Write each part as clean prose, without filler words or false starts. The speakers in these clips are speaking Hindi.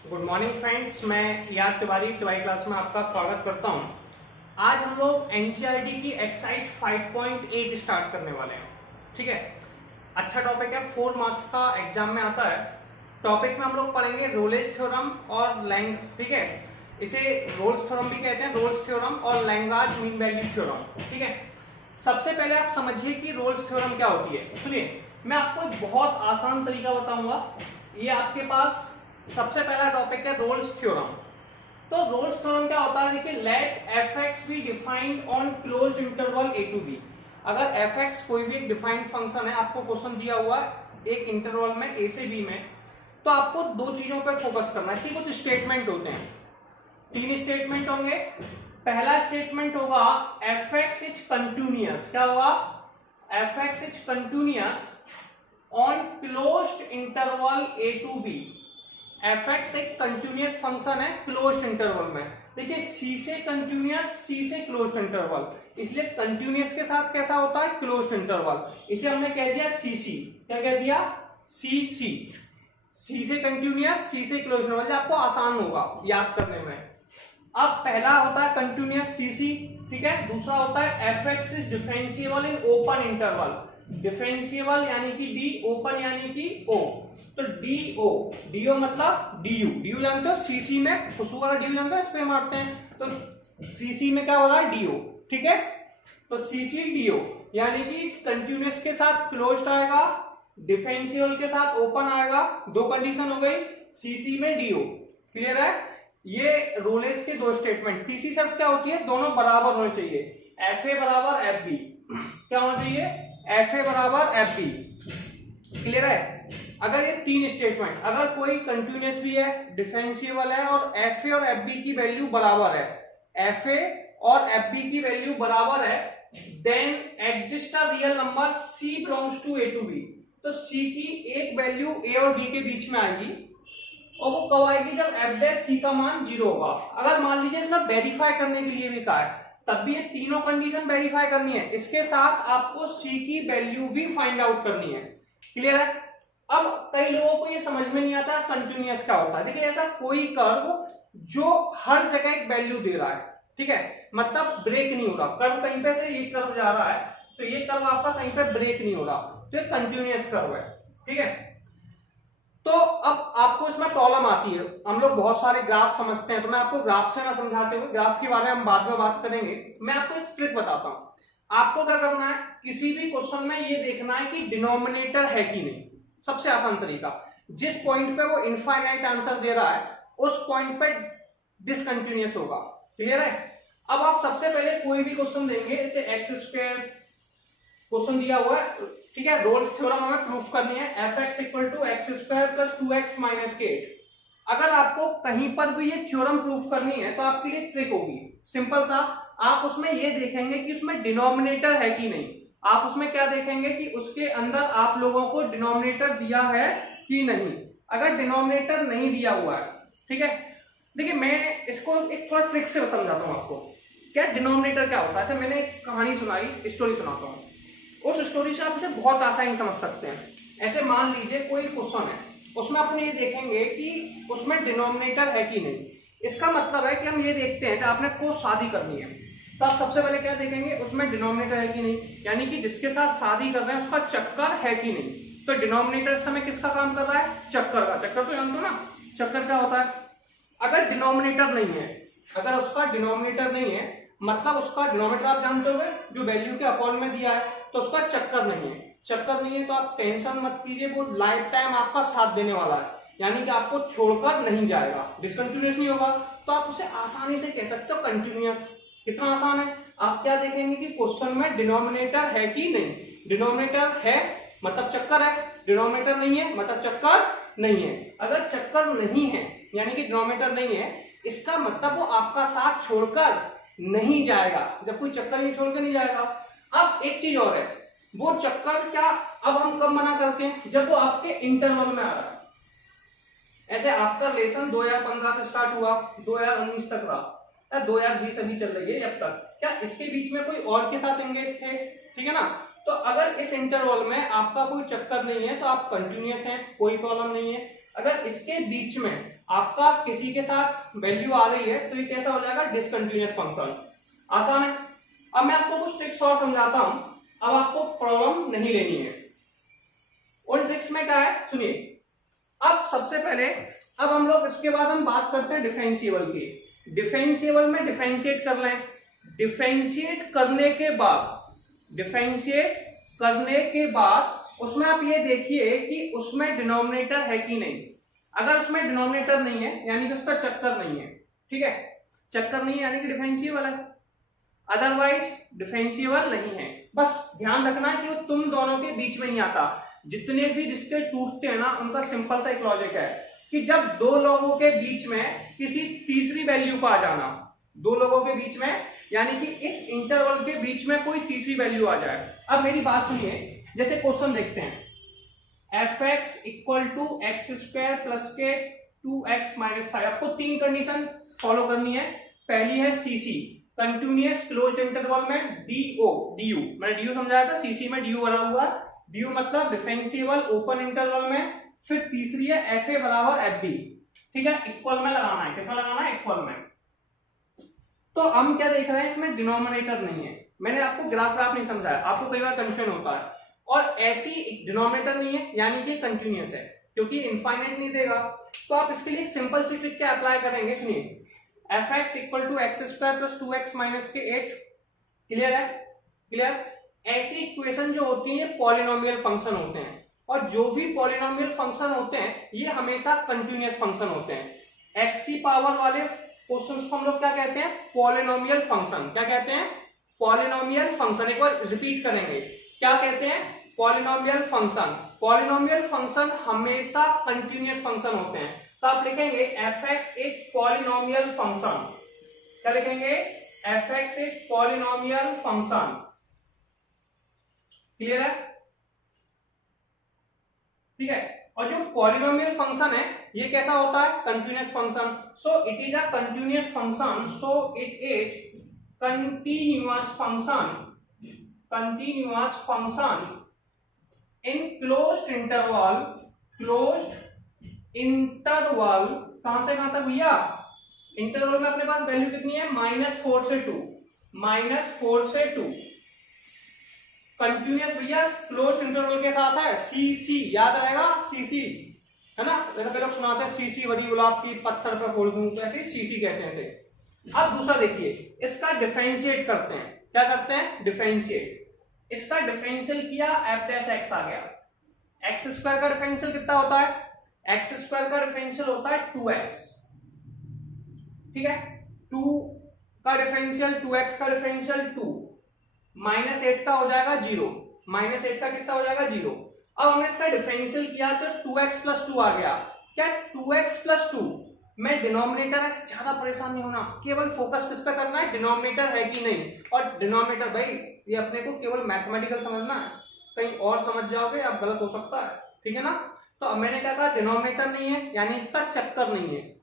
गुड मॉर्निंग फ्रेंड्स, मैं याद तिवारी क्लास में आपका स्वागत करता हूं। आज हम लोग एनसीईआरटी की एक्सरसाइज 5.8 स्टार्ट करने वाले हैं। ठीक है, अच्छा टॉपिक है, 4 मार्क्स का एग्जाम में आता है। टॉपिक में हम लोग पढ़ेंगे रोलेस थ्योरम और लैंग, ठीक है, इसे रोल्स थ्योरम भी कहते हैं, रोल्स थ्योरम और लैंगार्ड मीन वैल्यू थ्योरम। ठीक है, सबसे पहले आप समझिए कि रोल्स थ्योरम क्या होती है। सुनिए, मैं आपको एक बहुत आसान तरीका बताऊंगा। ये आपके पास सबसे पहला टॉपिक है रोल्स थ्योरम। तो रोल्स थ्योरम क्या होता है, देखिए, let f x be defined on closed interval a to b. अगर एफ एक्स कोई भी एक डिफाइंड फंक्शन है, आपको क्वेश्चन दिया हुआ है एक इंटरवल में ए से बी में, तो आपको दो चीजों पर फोकस करना है कि कुछ स्टेटमेंट होते हैं, 3 स्टेटमेंट होंगे। पहला स्टेटमेंट होगा एफ एक्स इज कंटिन्यूअस। क्या होगा? F x is continuous on closed interval a to b. F x एक कंटिन्यूअस फंक्शन है क्लोज्ड इंटरवल में। देखिए, सी से कंटिन्यूअस, सी से क्लोज्ड इंटरवल, इसलिए कंटिन्यूअस के साथ कैसा होता है? Closed interval. इसे हमने कह दिया सी सी। क्या कह दिया? सी सी। सी से कंटिन्यूअस, सी से क्लोज्ड इंटरवल, आपको आसान होगा याद करने में। अब पहला होता है कंटिन्यूअस सी सी, ठीक है। दूसरा होता है f x is differentiable in open interval. Differentiable यानी कि डी, ओपन यानी कि ओ। तो डी ओ, डी ओ मतलब डी यू। डी यू जानते हो, सीसी में खुशबू वाला डी यू जानते हो, इस पे मारते हैं। तो सीसी में क्या होगा? D O. ठीक है, तो सीसी डी ओ यानी कि कंटिन्यूअस के साथ क्लोज्ड आएगा, डिफरेंशियल के साथ ओपन आएगा। दो कंडीशन हो गई, सीसी में डी ओ। क्लियर है? ये रोलेस के दो स्टेटमेंट। तीसरी शर्त क्या होती है? दोनों बराबर होने चाहिए। एफ ए बराबर एफ बी। क्या होना चाहिए? एफ ए बराबर एफ बी। क्लियर है? अगर ये 3 स्टेटमेंट, अगर कोई कंटिन्यूअस भी है, डिफरेंशिएबल है और एफ ए और एफ बी की वैल्यू बराबर है, एफ ए और एफ बी की वैल्यू बराबर है, then exist a real number C belongs to A to B. तो सी की एक वैल्यू ए और डी के बीच में आएगी, और वो कब आएगी? जब एफ डैश सी का मान 0 होगा। अगर मान लीजिए इसमें वेरीफाई करने के लिए भी कहा है, तब भी ये तीनों कंडीशन वेरीफाई करनी है। इसके साथ आपको सी की वैल्यू भी फाइंड आउट करनी है। क्लियर है? अब कई लोगों को ये समझ में नहीं आता कंटिन्यूअस क्या होता है। देखिए, ऐसा कोई कर्व जो हर जगह एक वैल्यू दे रहा है, ठीक है, मतलब ब्रेक नहीं हो रहा। कर्व कहीं पे से ये कर्व जा रहा है, तो ये कर्व आपका कहीं पे ब्रेक नहीं हो रहा, तो ये कंटिन्यूअस कर्व है। ठीक है, तो अब आपको इसमें प्रॉब्लम आती है। हम लोग बहुत सारे ग्राफ समझते हैं, तो मैं आपको ग्राफ से ना समझाते हुए, ग्राफ के बारे में हम बाद में बात करेंगे। मैं आपको एक ट्रिक बताता हूं। आपको क्या करना है, किसी भी क्वेश्चन में ये देखना है कि डिनोमिनेटर है कि नहीं। सबसे आसान तरीका, जिस पॉइंट पे वो इनफाइनाइट आंसर दे रहा है, उस पॉइंट पे डिसकंटिन्यूअस होगा। क्लियर है? अब आप सबसे पहले कोई भी क्वेश्चन देंगे, जैसे एक्स स्क्वायर क्वेश्चन दिया हुआ है, ठीक है, रोल्स थ्योरम हमें प्रूफ करनी है, f x equal to x square plus 2x minus के 8। अगर आपको कहीं पर भी ये थ्योरम प्रूफ करनी है, तो आपके लिए ट्रिक होगी सिंपल सा। आप उसमें ये देखेंगे कि उसमें डिनोमिनेटर है कि नहीं। आप उसमें क्या देखेंगे कि उसके अंदर आप लोगों को डिनोमिनेटर दिया है कि नहीं। अगर डिनोमिनेटर नहीं दिया हुआ है, ठीक है, देखिए, मैं इसको एक थोड़ा ट्रिक से समझाता हूं आपको। क्या डिनोमिनेटर क्या होता है? ऐसे मैंने एक कहानी सुनाई, स्टोरी सुनाता हूँ, उस स्टोरी से आप इसे बहुत आसानी समझ सकते हैं। ऐसे मान लीजिए कोई क्वेश्चन है, उसमें अपन ये देखेंगे कि उसमें डिनोमिनेटर है कि नहीं। इसका मतलब है कि हम ये देखते हैं, जैसे आपने को शादी करनी है, तो आप सबसे पहले क्या देखेंगे, उसमें डिनोमिनेटर है कि नहीं, यानी कि जिसके साथ शादी कर रहे हैं उसका चक्कर है कि नहीं। तो डिनोमिनेटर इस समय किसका काम कर रहा है? चक्कर का। चक्कर तो जानते हो ना, चक्कर क्या होता है? अगर डिनोमिनेटर नहीं है, अगर उसका डिनोमिनेटर नहीं है, मतलब उसका डिनोमिनेटर आप जानते होंगे जो वैल्यू के अकॉर्ड में दिया है, तो उसका चक्कर नहीं है। चक्कर नहीं है तो आप टेंशन मत कीजिए, वो लाइफ टाइम आपका साथ देने वाला है, यानी कि आपको छोड़कर नहीं जाएगा, डिसकंटिन्यूअस नहीं होगा। तो आप उसे आसानी से कह सकते हो कंटिन्यूअस। कितना आसान है? आप क्या देखेंगे कि क्वेश्चन में डिनोमिनेटर है कि नहीं। डिनोमिनेटर है मतलब चक्कर है, डिनोमिनेटर नहीं है मतलब चक्कर नहीं है। अगर चक्कर नहीं है यानी कि डिनोमिनेटर नहीं है, इसका मतलब वो आपका साथ छोड़कर नहीं जाएगा। जब कोई चक्कर नहीं छोड़कर नहीं जाएगा। अब एक चीज और है, वो चक्कर क्या अब हम कब मना करते हैं? जब वो आपके इंटरवल में आ रहा है। ऐसे आपका लेसन 2015 से स्टार्ट हुआ, 2019 तक रहा, 2020 अभी चल रही है, जब तक क्या इसके बीच में कोई और के साथ एंगेज थे? ठीक है ना। तो अगर इस इंटरवल में आपका कोई चक्कर नहीं है तो आप कंटिन्यूअस हैं, कोई प्रॉब्लम नहीं है। अगर इसके बीच में आपका किसी के साथ वैल्यू आ रही है तो ये कैसा हो जाएगा, डिसकंटिन्यूअस फंक्शन। आसान है। अब मैं आपको कुछ ट्रिक्स और समझाता हूं, अब आपको प्रॉब्लम नहीं लेनी है। उन ट्रिक्स में क्या है सुनिए। अब सबसे पहले अब हम लोग इसके बाद हम बात करते हैं डिफरेंशिएबल की। डिफरेंशिएबल में डिफरेंशिएट कर लें। डिफरेंशिएट करने के बाद उसमें आप ये देखिए कि उसमें डिनोमिनेटर है कि नहीं। अगर उसमें डिनोमिनेटर नहीं है यानी कि उसका चक्कर नहीं है, ठीक है, चक्कर नहीं है यानी कि डिफरेंशिएबल है, अदरवाइज डिफरेंशिएबल नहीं है। बस ध्यान रखना है कि वो तुम दोनों के बीच में नहीं आता। जितने भी रिश्ते टूटते हैं ना उनका सिंपल सा एक लॉजिक है कि जब दो लोगों के बीच में किसी तीसरी वैल्यू को आ जाना, दो लोगों के बीच में यानी कि इस इंटरवल के बीच में कोई तीसरी वैल्यू आ जाए। अब मेरी बात सुनिए, जैसे क्वेश्चन देखते हैं, fx equal to x square plus के 2x माइनस 5। आपको तीन कंडीशन फॉलो करनी है। पहली है सीसी, कंटिन्यूअस क्लोज्ड इंटरवल में डी मैंने डी समझाया था, सीसी में डी भरा हुआ, डी मतलब डिफरेंशिएबल ओपन इंटरवल में। फिर तीसरी है एफ ए बराबर एफ बी, ठीक है, इक्वल में लगाना है। किसमें लगाना है, इक्वल में। तो हम क्या देख रहे हैं, इसमें डिनोमिनेटर नहीं है। मैंने आपको ग्राफ नहीं समझाया, आपको कई बार कंफ्यूजन होता है। और ऐसी डिनोमिनेटर नहीं है यानी कि कंटिन्यूअस है, क्योंकि इनफाइनाइट नहीं देगा। तो आप इसके लिए एक सिंपल सी ट्रिक क्या अप्लाई करेंगे, सुनिए। fx equal to x square plus 2x minus के 8। क्लियर है, क्लियर। ऐसी इक्वेशन जो होती है पॉलिनोमियल फंक्शन होते हैं, और जो भी पॉलिनोमियल फंक्शन होते हैं ये हमेशा कंटिन्यूअस फंक्शन होते हैं। x की पावर वाले क्वेश्चंस को हम लोग क्या कहते हैं, पॉलिनोमियल फंक्शन। क्या कहते हैं, पॉलिनोमियल फंक्शन। एक बार रिपीट करेंगे, क्या कहते हैं, पॉलिनोमियल फंक्शन। पॉलिनोमियल फंक्शन हमेशा कंटिन्यूअस फंक्शन होते हैं। तो आप लिखेंगे fx एक पॉलिनोमियल फंक्शन। क्या लिखेंगे, fx एक पॉलिनोमियल फंक्शन। क्लियर है, ठीक है। और जो पॉलिनोमियल फंक्शन है ये कैसा होता है, continuous function. So it is a continuous function, so it is continuous function in closed interval. कहां से कहां तक भैया, इंटरवल में अपने पास वैल्यू कितनी है, -4 से 2, -4 से 2। कंटिन्यूअस भैया क्लोज्ड इंटरवल के साथ है, सीसी याद रहेगा, सीसी है ना। जैसे लोग सुनाते हैं सीसी बड़ी गुलाब की पत्थर पर फोड़ दूं, तो ऐसे सीसी कहते हैं इसे। अब दूसरा देखिए, इसका डिफरेंशिएट करते हैं। क्या करते हैं, डिफरेंशिएट। इसका डिफरेंशियल किया, f डैश x आ गया। एक्स स्क्वायर का डिफरेंशियल कितना होता है, एक्स स्क्वायर का डिफरेंशियल होता है 2x, ठीक है। 2 का डिफरेंशियल, 2x का डिफरेंशियल 2, -8 का हो जाएगा 0, -8 का कितना हो जाएगा 0। अब हमने इसका डिफरेंशियल किया तो 2x प्लस 2 आ गया। क्या 2x प्लस 2 में डिनोमिनेटर है, ज्यादा परेशान नहीं होना, केवल फोकस किस पे करना है, डिनोमिनेटर है कि नहीं। और डिनोमिनेटर भाई ये अपने को केवल मैथमेटिकल समझना है, कहीं और समझ जाओगे अब गलत हो सकता है, ठीक है ना। तो अब मैंने क्या कहा, डिनोमिनेटर नहीं है यानी इसका चक्कर नहीं है।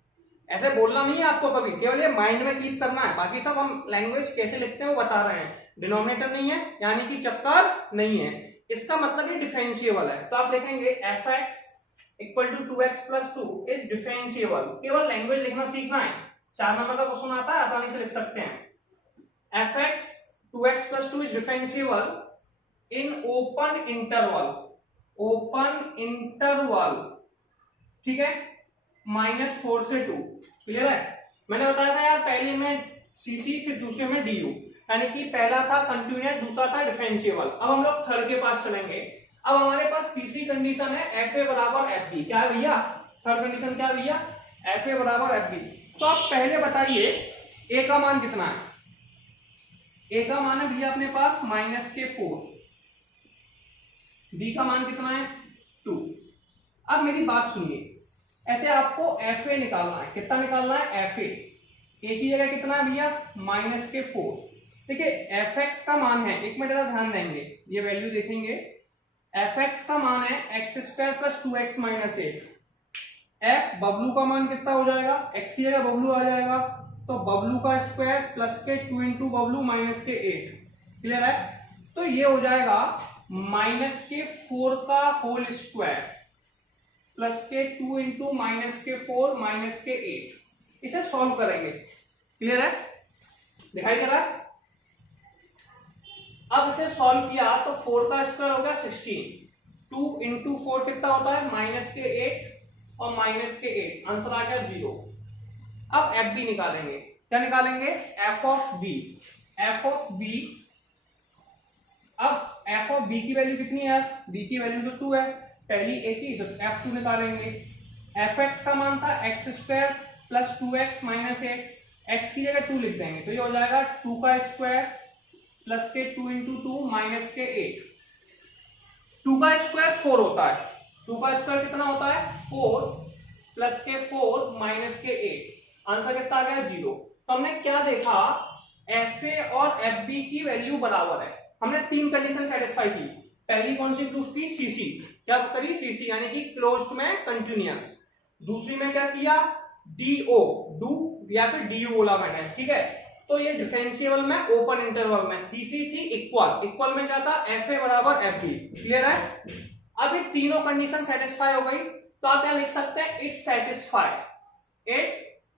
ऐसे बोलना नहीं है आपको कभी, केवल ये माइंड में कीप करना है, बाकी सब हम लैंग्वेज कैसे लिखते हैं वो बता रहे हैं। डिनोमिनेटर नहीं है यानी कि चक्कर नहीं है, इसका मतलब ये डिफरेंशिएबल है। तो आप लिखेंगे fx equal to 2x plus 2 is differentiable. केवल लैंग्वेज लिखना सीखना है, 4 नंबर का क्वेश्चन आता है, आसानी से लिख सकते हैं। fx 2x plus 2 is differentiable in open interval, ठीक है, -4 से 2। क्लियर है। मैंने बताया था यार पहले में सीसी फिर दूसरे में डी, यानी कि पहला था कंटिन्यूअस, दूसरा था डिफरेंशिएबल। अब हम लोग थर्ड के पास चलेंगे। अब हमारे पास तीसरी कंडीशन है एफ ए बराबर एफ बी। क्या है भैया, थर्ड कंडीशन क्या है भैया, एफ ए बराबर एफ बी। तो आप पहले बताइए ए का मान कितना है, ए का मान है भैया अपने पास -4, बी का मान कितना है 2। अब मेरी बात सुनिए, ऐसे आपको एफ ए निकालना है। कितना निकालना है, एफ ए की जगह कितना है भैया -4। देखिए एफ एक्स का मान है, एक मिनट ध्यान देंगे, ये वैल्यू देखेंगे। एफ एक्स का मान है x square plus 2x minus 8। F Bablu का मान कितना हो जाएगा, एक्स की जगह बबलू आ जाएगा, तो बबलू का स्क्वायर प्लस के 2 इंटू बबलू माइनस के 8। क्लियर है। तो ये हो जाएगा -4 का होल स्क्वायर प्लस के 2 इंटू माइनस के 4 माइनस के 8। इसे सॉल्व करेंगे। क्लियर है, दिखाई दे रहा है? अब इसे सॉल्व किया तो 4 का स्क्वायर होगा 16, 2 इंटू 4 कितना होता है माइनस के 8 और माइनस के 8, आंसर आ गया 0। अब एफ बी निकालेंगे। क्या निकालेंगे? F of b. F of b, अब एफ ऑफ बी की वैल्यू कितनी है? बी की वैल्यू तो 2 है, पहली ए की, तो F2 निकालेंगे। एफ एक्स का मान था x square plus 2x minus 8, x की जगह 2 लिख देंगे तो ये हो जाएगा 2 का स्क्वायर प्लस के 2 इंटू 2 माइनस के 8। 2 का स्क्वायर 4 होता है, 2 का स्क्वायर कितना होता है 4 प्लस के 4 माइनस के 8, आंसर कितना आ गया 0। तो हमने क्या देखा, एफ ए और एफ बी की वैल्यू बराबर है। हमने 3 कंडीशन सेटिस्फाई की। पहली कौन सी प्रूफ की? सीसी। क्या करी? सीसी यानी कि क्लोज्ड में कंटिन्यूअस। दूसरी में क्या किया? डीओ, डू या फिर डीयू बोला मैंने, ठीक है, तो ये डिफरेंशिएबल में, ओपन इंटरवल में। तीसरी थी इक्वल, इक्वल में क्या था? एफ ए बराबर एफ बी। क्लियर है? अब ये तीनों कंडीशन सेटिस्फाई हो गई तो आप क्या लिख सकते हैं? It satisfied, it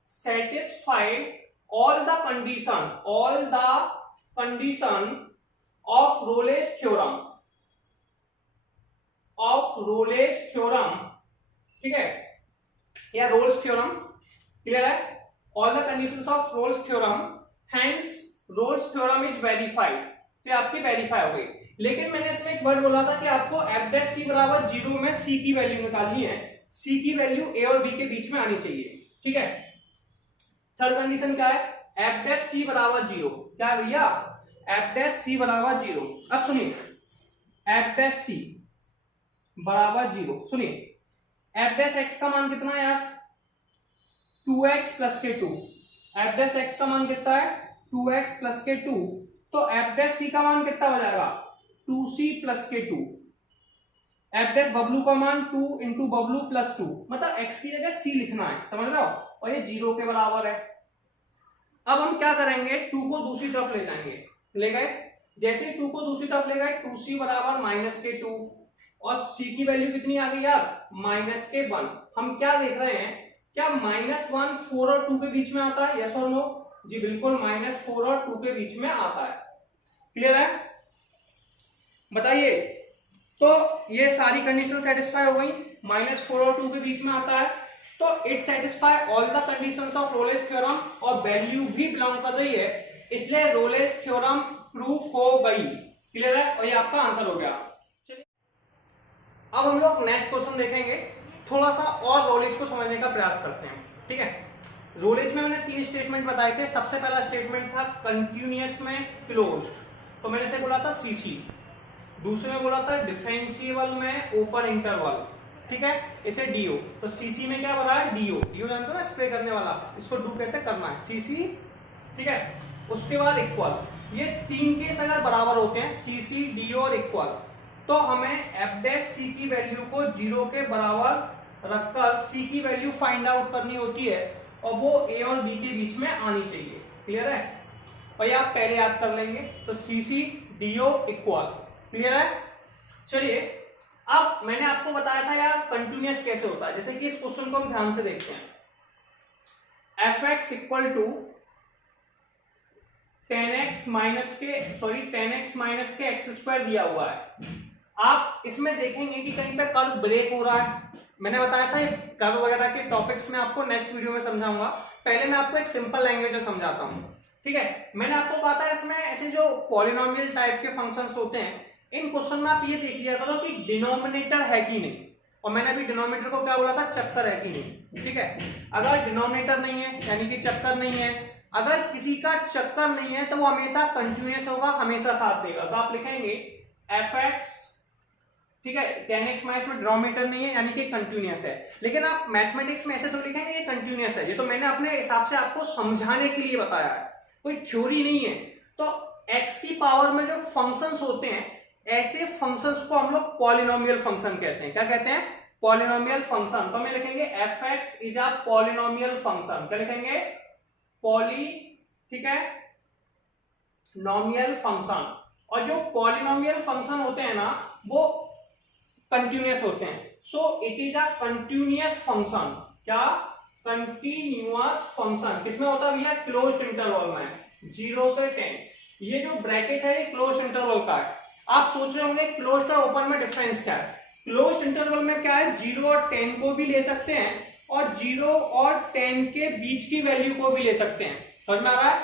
satisfied all the condition of Rolle's theorem, ठीक है, या रोल्स थ्योरम। क्लियर है? all the conditions of Rolle's theorem, hence Rolle's theorem is verified। फिर आपकी वेरीफाई हो गई। लेकिन मैंने इसमें एक वर्ड बोला था कि आपको एफ डैश सी बराबर 0 में सी की वैल्यू निकालनी है। सी की वैल्यू ए और बी के बीच में आनी चाहिए, ठीक है। थर्ड कंडीशन क्या है? एफ डैश सी बराबर 0। क्या भैया? एफ डैश सी बराबर 0। अब सुनिए, एफ डैश सी बराबर 0, सुनिए, एफ डैश एक्स का मान कितना है यार? 2x प्लस के 2। एफ डैश एक्स का मान कितना है? 2x प्लस के 2। तो एफ डैश सी का मान कितना हो जाएगा? 2c प्लस के 2। एफ डैश बबलू का मान 2 इंटू बबलू प्लस 2, मतलब x की जगह c लिखना है, समझ रहे हो? और ये 0 के बराबर है। अब हम क्या करेंगे? 2 को दूसरी तरफ ले जाएंगे, ले गए। जैसे 2 को दूसरी तरफ ले गए, 2c बराबर माइनस के 2 और c की वैल्यू कितनी आ गई यार? माइनस के 1। हम क्या देख रहे हैं? क्या माइनस 1 4 और 2 के बीच में आता है? यस और नो? जी बिल्कुल, माइनस 4 और 2 के बीच में आता है। क्लियर है? बताइए, तो ये सारी कंडीशन सेटिस्फाई हो गई, माइनस 4 और 2 के बीच में आता है, तो it satisfy all the conditions of Rolle's theorem, और वैल्यू भी बिलोंग कर रही है, इसलिए रोलेस थ्योरम प्रूफ हो गई। क्लियर है? और ये आपका आंसर हो गया। चलिए अब हम लोग नेक्स्ट क्वेश्चन देखेंगे, थोड़ा सा और रोलेज को समझने का प्रयास करते हैं, ठीक है। रोलेज में मैंने 3 स्टेटमेंट बताए थे। सबसे पहला स्टेटमेंट था कंटिन्यूअस में क्लोज्ड, तो मैंने इसे बोला था सीसी। दूसरे में बोला था डिफरेंशिएबल में ओपन इंटरवल, ठीक है, इसे डीओ। तो सीसी में क्या बना है? डीओ। डीओ जानते हो ना, स्प्रे करने वाला, इसको डू कहते हैं, करना है, सीसी, ठीक है। उसके बाद इक्वल। ये 3 केस अगर बराबर होते हैं, सीसी, डीओ और इक्वल, तो हमें एफ डैश सी की वैल्यू को 0 के बराबर रखकर सी की वैल्यू फाइंड आउट करनी होती है, और वो ए और बी के बीच में आनी चाहिए। क्लियर है? और ये आप पहले याद कर लेंगे, तो सीसी, डीओ, इक्वल। क्लियर है? चलिए, अब मैंने आपको बताया था यार कंटिन्यूअस कैसे होता है, जैसे कि इस क्वेश्चन को हम ध्यान से देखते हैं। F x equal to 10x minus के एक्स स्क्वायर दिया हुआ है। आप इसमें देखेंगे कि कहीं पे कर्व ब्रेक हो रहा है। मैंने बताया था कर्व वगैरह के टॉपिक्स में आपको नेक्स्ट वीडियो में समझाऊंगा, पहले मैं आपको एक सिंपल लैंग्वेज में समझाता हूँ, ठीक है। मैंने आपको कहा था इसमें ऐसे जो पॉलिनोमियल टाइप के फंक्शंस होते हैं, इन क्वेश्चन में आप ये देख लिया करो कि डिनोमिनेटर है कि नहीं, और मैंने अभी डिनोमिनेटर को क्या बोला था? चक्कर है कि नहीं, ठीक है। अगर डिनोमिनेटर नहीं है यानी कि चक्कर नहीं है, अगर किसी का चक्कर नहीं है तो वो हमेशा कंटिन्यूअस होगा, हमेशा साथ देगा। तो आप लिखेंगे एफ एक्स, ठीक है, 10x माइनस में डिनोमिनेटर नहीं है यानी कि कंटिन्यूअस है। लेकिन आप मैथमेटिक्स में ऐसे तो लिखेंगे ये कंटिन्यूअस है, ये तो मैंने अपने हिसाब से आपको समझाने के लिए बताया है, कोई थ्योरी नहीं है। तो x की पावर में जो फंक्शंस होते हैं, ऐसे फंक्शंस को हम लोग पॉलिनोमियल फंक्शन कहते हैं। क्या कहते हैं? Polynomial function. तो हम लिखेंगे F x is a polynomial function. क्या लिखेंगे? पॉली, ठीक है, नोमियल फंक्शन। और जो पॉलिनोमियल फंक्शन होते हैं ना, वो कंटिन्यूअस होते हैं। सो it is a continuous function. क्या? कंटिन्यूअस फंक्शन किसमें होता है भैया? क्लोज्ड इंटरवल में, 0 से 10। ये जो ब्रैकेट है ये क्लोज्ड इंटरवल का है। आप सोच रहे होंगे क्लोज्ड और ओपन में डिफरेंस क्या है? क्लोज्ड इंटरवल में क्या है, 0 और 10 को भी ले सकते हैं और 0 और 10 के बीच की वैल्यू को भी ले सकते हैं। समझ में आ रहा है?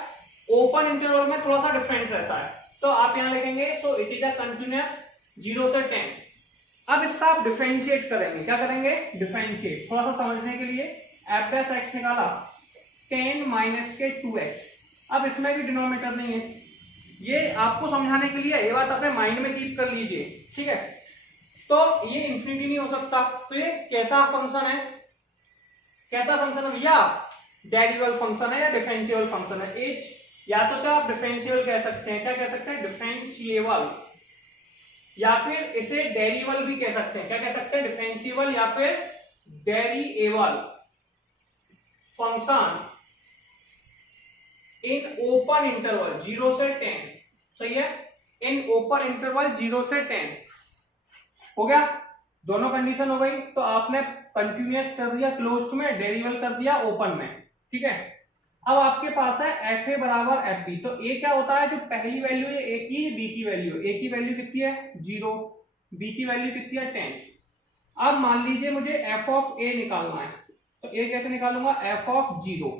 ओपन इंटरवल में थोड़ा सा डिफरेंट रहता है, तो आप यहां लिखेंगे सो इट इज अ कंटिन्यूअस 0 से 10। अब इसका आप डिफरेंशिएट करेंगे। क्या करेंगे? डिफरेंशिएट। थोड़ा सा समझने के लिए एफ डैश एक्स निकाला 10 माइनस के 2x। अब इसमें भी डिनोमिनेटर नहीं है, ये आपको समझाने के लिए, ये बात अपने माइंड में कीप कर लीजिए, ठीक है? तो ये इंफिनिटी नहीं हो सकता, तो ये कैसा फंक्शन है? कैसा फंक्शन है भैया? डेरिवेबल फंक्शन है या डिफरेंशिएबल फंक्शन है? एच या तो से आप डिफरेंशिएबल कह सकते हैं। क्या कह सकते हैं? डिफरेंशिएबल, या फिर इसे डेरिवेबल भी कह सकते हैं। क्या कह सकते हैं? डिफरेंशिएबल या फिर डेरिवेबल फंक्शन इन ओपन इंटरवल 0 से 10। सही है? इन ओपन इंटरवल 0 से 10 हो गया। दोनों कंडीशन हो गई, तो आपने कंटिन्यूअस कर दिया क्लोज्ड में, डेरिवेबल कर दिया ओपन में, ठीक है? अब आपके पास है एफ ए बराबर एफ बी। तो ए क्या होता है? जो पहली वैल्यू है ए की, बी की वैल्यू। ए की वैल्यू कितनी है? 0। बी की वैल्यू कितनी है? 10। अब मान लीजिए मुझे एफ ऑफ ए निकालना है, तो ए कैसे निकालूंगा? F of 0।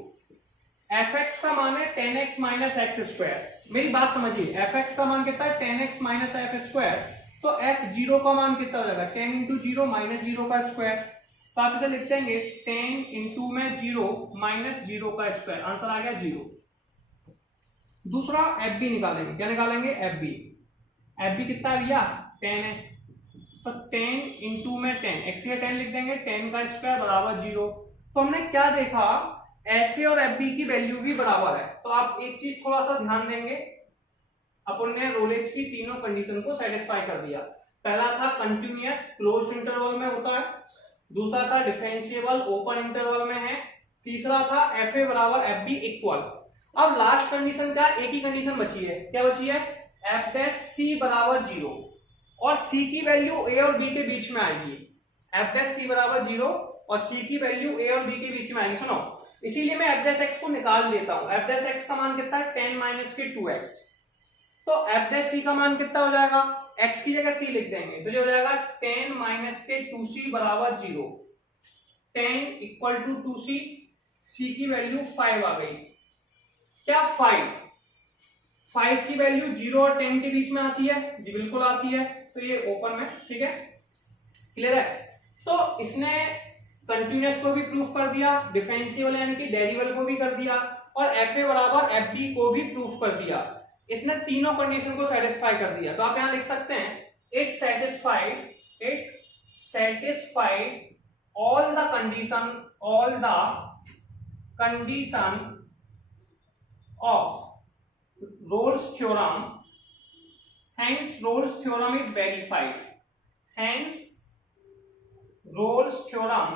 एफ एक्स का मान है 10x माइनस एक्स स्क्वायर। मेरी बात समझिए, एफ एक्स का मान कितना है? 10x minus F square. तो एफ जीरो का मान कितना हो जाएगा? 10 इंटू 0 माइनस 0 का स्क्वायर। तो आप इसे लिख देंगे 10 इंटू में 0 माइनस 0 का स्क्वायर। आंसर आ गया 0। दूसरा एफ बी निकालेंगे। क्या निकालेंगे? F B. एफ बी कितना है भैया? 10 है, तो 10 इंटू में 10, एक्स का 10 लिख देंगे, 10 का स्क्वायर बराबर 0। तो हमने क्या देखा? एफ ए और एफ बी की वैल्यू भी बराबर है। तो आप एक चीज थोड़ा सा ध्यान देंगे, अपन ने रोलेज की तीनों कंडीशन को सेटिस्फाई कर दिया। पहला था कंटिन्यूअस क्लोज्ड इंटरवल में होता है, दूसरा था डिफरेंशिएबल ओपन इंटरवल में है, तीसरा था एफ ए बराबर एफ बी इक्वल। अब लास्ट कंडीशन क्या? एक ही कंडीशन बची है। क्या बची है? एफ डैश सी बराबर 0 और सी की वैल्यू ए और बी के बीच में आएगी। एफ डैश सी बराबर 0 और सी की वैल्यू ए और बी के बीच में आएगी। सुनो, इसीलिए मैं एफ डैश एक्स को निकाल लेता हूं। एफ डैश एक्स का मान कितना है? 10 माइनस के 2x। तो एफ डैश सी का मान कितना हो जाएगा? x की जगह c लिख देंगे, तो ये हो जाएगा 10 माइनस के 2c बराबर 0। 10 इक्वल टू 2c, c की वैल्यू 5 आ गई। क्या 5 की वैल्यू 0 और 10 के बीच में आती है? जी बिल्कुल आती है। तो ये ओपन में, ठीक है, क्लियर है? तो इसने कंटिन्यूअस को भी प्रूफ कर दिया, डिफरेंशिएबल यानी कि डेरिवेबल को भी कर दिया, और एफ ए बराबर एफ बी को भी प्रूफ कर दिया। इसने तीनों कंडीशन को सेटिस्फाई कर दिया। तो आप यहां लिख सकते हैं it satisfied all the condition of Rolle's theorem, hence Rolle's theorem is verified. Hence Rolle's theorem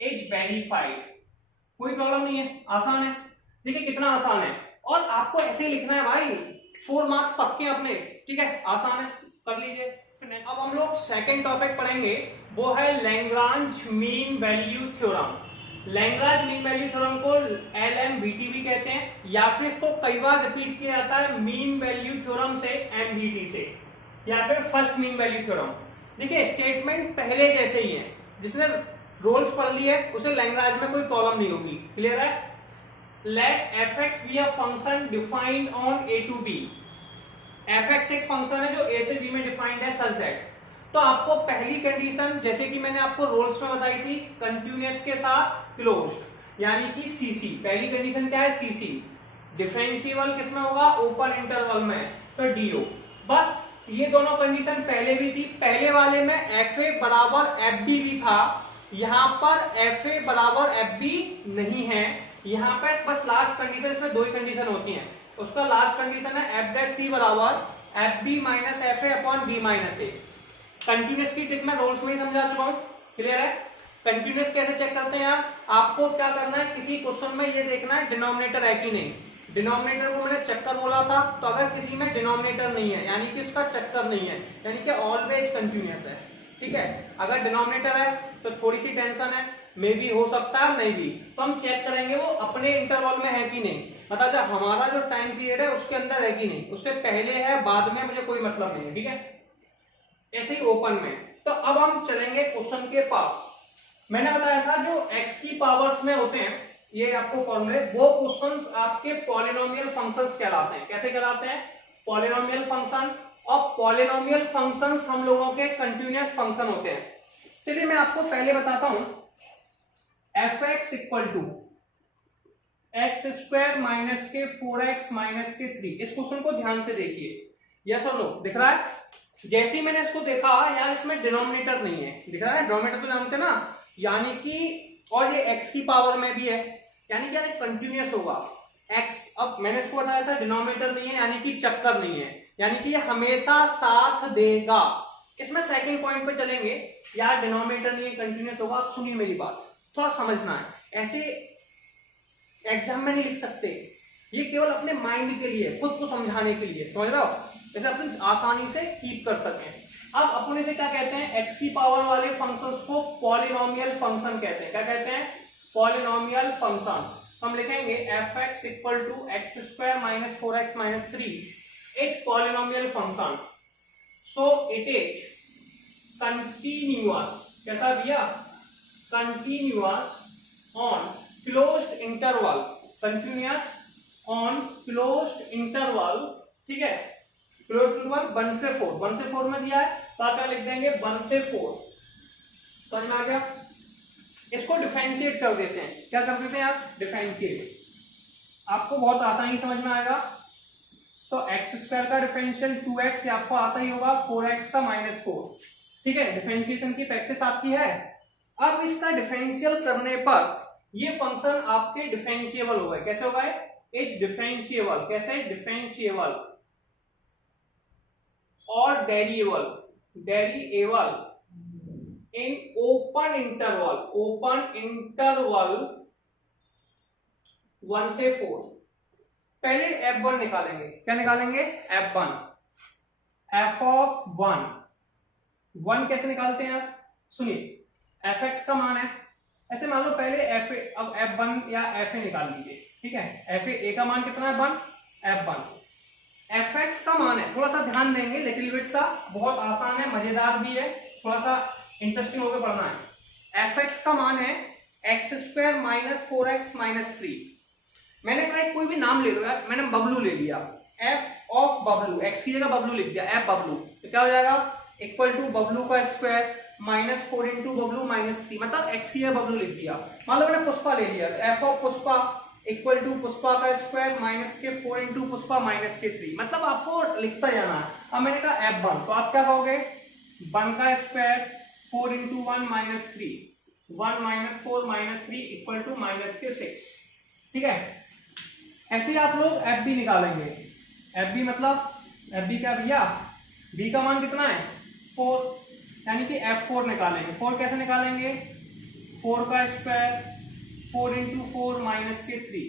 is verified. कोई प्रॉब्लम नहीं है, आसान है। देखिए कितना आसान है, और आपको ऐसे ही लिखना है भाई, 4 मार्क्स पक्के अपने, ठीक है? आसान है, कर लीजिए। अब हम लोग सेकंड टॉपिक पढ़ेंगे, वो है Lagrange mean value theorem. Lagrange mean value theorem को LMVT भी कहते हैं, या फिर इसको कई बार रिपीट किया जाता है मीन वैल्यू थ्योरम से, MVT से, या फिर फर्स्ट मीन वैल्यू थ्योरम। देखिए स्टेटमेंट पहले जैसे ही है, जिसने रोल्स पढ़ लिए उसे लैग्रांज में कोई प्रॉब्लम नहीं होगी। क्लियर है? Let f(x) be a function defined on a to b। f(x) एक फंक्शन है जो a से b में डिफाइंड है such that। तो आपको पहली कंडीशन, जैसे कि मैंने आपको रोल्स में बताई थी, कंटिन्यूअस के साथ क्लोज्ड यानी कि cc। पहली कंडीशन क्या है? cc। डिफरेंशिएबल किसमें होगा? ओपन इंटरवल में, तो do। बस ये दोनों कंडीशन पहले भी थी। पहले वाले में fa बराबर fb भी था, यहाँ पर fa बराबर fb नहीं है। यहाँ पे बस लास्ट कंडीशन, इसमें दो ही कंडीशन होती हैं। उसका लास्ट कंडीशन है एफ डैश सी बराबर f b minus f a upon b minus a. Continuous की ट्रिक मैं रोल्स में ही समझा चुका हूँ। क्लियर है? कंटिन्यूअस कैसे चेक करते हैं यार? आपको क्या करना है, किसी क्वेश्चन में ये देखना है डिनोमिनेटर है कि नहीं। डिनोमिनेटर को मैंने चक्कर बोला था, तो अगर किसी में डिनोमिनेटर नहीं है यानी कि उसका चक्कर नहीं है, यानी कि ऑलवेज कंटिन्यूअस है, ठीक है। अगर डिनोमिनेटर है तो थोड़ी सी टेंशन है, मे भी हो सकता है नहीं भी, तो हम चेक करेंगे वो अपने इंटरवल में है कि नहीं, मतलब जब हमारा जो टाइम पीरियड है उसके अंदर है कि नहीं, उससे पहले है बाद में मुझे कोई मतलब नहीं है, ठीक है। ऐसे ही ओपन में। तो अब हम चलेंगे क्वेश्चन के पास। मैंने बताया था जो x की पावर्स में होते हैं, ये आपको फॉर्मूले, वो क्वेश्चंस आपके पॉलिनोमियल फंक्शंस कहलाते हैं। कैसे कहलाते हैं? Polynomial function. और पॉलिनोमियल फंक्शंस हम लोगों के कंटिन्यूअस फंक्शन होते हैं। चलिए मैं आपको पहले बताता हूं, f(x) equal to x square minus के 4x माइनस के 3। इस क्वेश्चन को ध्यान से देखिए, यस और नो दिख रहा है? जैसे ही मैंने इसको देखा यार इसमें डिनोमिनेटर नहीं है, दिख रहा है? डिनोमिनेटर तो जानते ना, यानी कि और ये x की पावर में भी है, यानी कि यार कंटिन्यूअस होगा x। अब मैंने इसको बताया था डिनोमिनेटर नहीं है यानी कि चक्कर नहीं है, यानी कि ये हमेशा साथ देगा। इसमें सेकंड पॉइंट पे चलेंगे, यार डिनोमिनेटर नहीं है कंटिन्यूअस होगा। अब सुनिए मेरी बात, थोड़ा समझना है, ऐसे एग्जाम में नहीं लिख सकते, ये केवल अपने माइंड के लिए, खुद को समझाने के लिए, समझ रहे हो, जैसे अपन आसानी से कीप कर सकें। अब अपने से क्या कहते हैं, x की पावर वाले फंक्शंस को पॉलिनोमियल फंक्शन कहते हैं। क्या कहते हैं? Polynomial function. हम लिखेंगे f(x) equal to x square minus 4x minus 3 is polynomial function, so it is continuous. कैसा दिया? Continuous on closed interval, continuous on closed interval, ठीक है, क्लोज्ड इंटरवल 1 से 4, 1 से 4 में दिया है तो आप क्या लिख देंगे 1 से 4। समझ में आ गया? इसको डिफरेंशिएट कर देते हैं, क्या कर देते हैं आप? डिफरेंशिएट। आपको बहुत आसानी समझ में आएगा। तो एक्स स्क्वायर का डिफरेंशियल 2x आपको आता ही होगा, 4x का -4, ठीक है, डिफरेंशिएशन की प्रैक्टिस आपकी है। अब इसका डिफरेंशियल करने पर ये फंक्शन आपके डिफरेंशिएबल हो गए। कैसे हो गए? Is differentiable. कैसे? डिफरेंशिएबल और derivable, derivable in open interval, open interval 1 से 4। पहले f1 निकालेंगे। क्या निकालेंगे? f1, f ऑफ 1 कैसे निकालते हैं आप? सुनिए, fx का मान है, ऐसे मान लो पहले fa, अब f1 या fa निकाल लीजिए, ठीक है। fa का मान कितना है? 1, f1। fx का मान है, थोड़ा सा ध्यान देंगे, लिटिल बिट सा, बहुत आसान है, मजेदार भी है, थोड़ा सा इंटरेस्टिंग होकर पढ़ना है। fx का मान है x square minus 4x minus 3। मैंने कहा कोई भी नाम ले लो यार, मैंने बबलू ले लिया, f ऑफ बबलू, x की जगह बबलू लिख दिया, f बबलू, तो क्या हो जाएगा? इक्वल टू बबलू का square minus 4 into Bablu minus 3, मतलब x की जगह बबलू लिख दिया। मान लो मैंने पुष्पा ले लिया, f of Pushpa equal to Pushpa का स्क्वायर माइनस के 4 इंटू पुष्पा माइनस के 3, मतलब आपको लिखता जाना है। अब मैंने कहा f1, तो आप क्या कहोगे? 1 का square 4 into 1 minus 3, 1 minus 4 minus 3 equal to minus के 6, ठीक है। ऐसे ही आप लोग एफ बी निकालेंगे। एफ बी मतलब एफ बी क्या भैया? बी का मान कितना है? 4, यानी कि f4 निकालेंगे। 4 कैसे निकालेंगे? 4 का स्क्वायर 4 इंटू 4 माइनस के 3,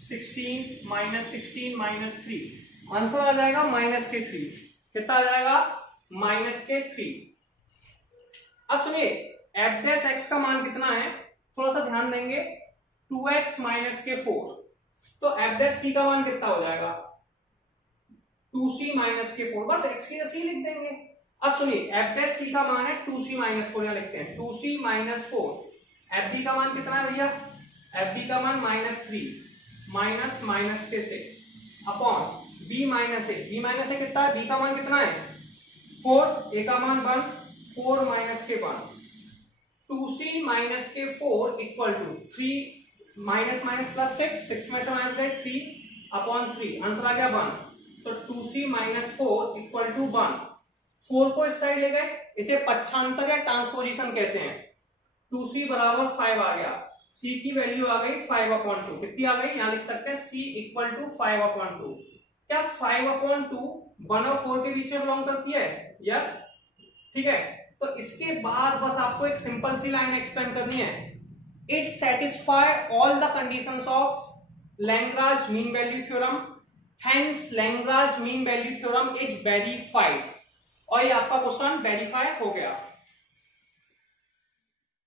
16 माइनस 16 माइनस 3, आंसर आ जाएगा माइनस के 3। कितना आ जाएगा? माइनस के 3। अब सुनिए, एफ डैश एक्स का मान कितना है? थोड़ा सा ध्यान देंगे, 2x माइनस के 4, तो एफ डैश सी का मान कितना हो जाएगा? 2c माइनस के 4, बस x की जैसे ही लिख देंगे। अब सुनिए, एफ डैश सी का मान है 2c माइनस 4, लिखते हैं 2c माइनस 4। एफ बी का मान कितना है भैया? एफ बी का मान -3 माइनस माइनस के 6 अपॉन बी माइनस ए। बी माइनस ए कितना है? बी का मान कितना है? 4, ए का मान 1, 4 माइनस के 1, 2c माइनस के 4 equal to 3 minus minus plus 6, 6 में से माइनस गए 3 अपॉन 3, आंसर आ गया 1। तो 2c माइनस 4 इक्वल टू 1। 4 को इस साइड ले गए, इसे पक्षांतर या ट्रांसपोजिशन कहते हैं। 2c बराबर 5 आ गया, c की वैल्यू आ गई 5/2। कितनी आ गई? यहाँ लिख सकते हैं c इक्वल टू 5/2। क्या 5/2 1 और 4 के बीच में बिलोंग करती है? यस, ठीक है। तो इसके बाद बस आपको एक सिंपल सी लाइन एक्सप्लेन करनी है। It satisfy all the conditions of Lagrange mean value theorem, hence Lagrange mean value theorem is verified. और ये आपका क्वेश्चन वेरीफाई हो गया।